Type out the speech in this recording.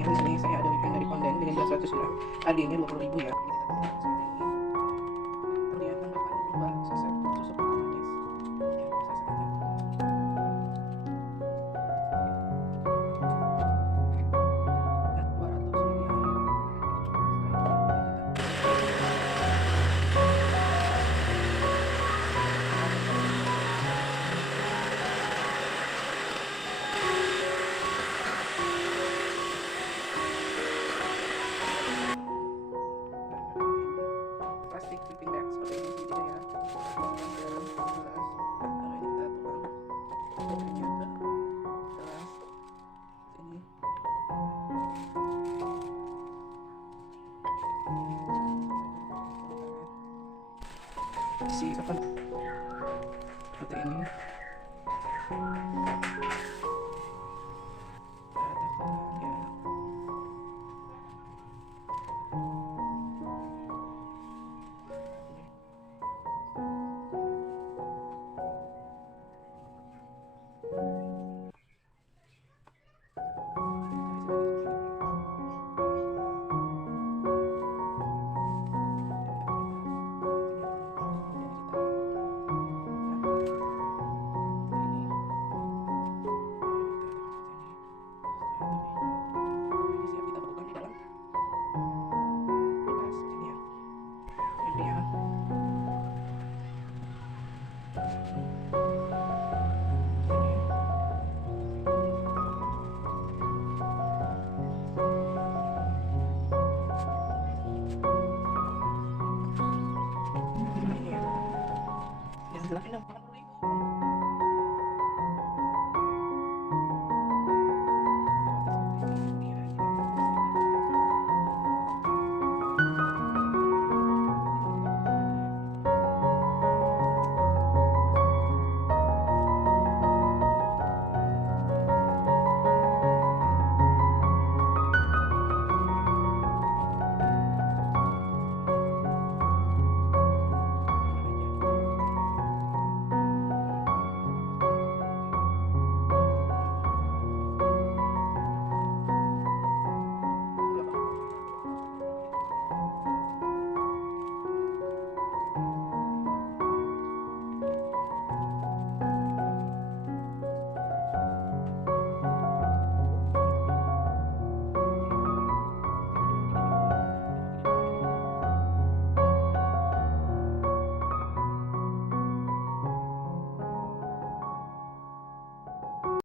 kemudian di sini saya ada whipping dari Pondan dengan berat 100 gram. Harganya 20.000 ya. Ini kita tuang seperti ini. Kemudian tambahkan 2 sachet susu kental manis. Ya, saset aja. Dan 200 ml air. Plastik whipping bag seperti ini segitiga ya. Kemudian garam 1 gelas. Lalu ini kita tuang whippingnya ke gelas sini. Isi seperti ini.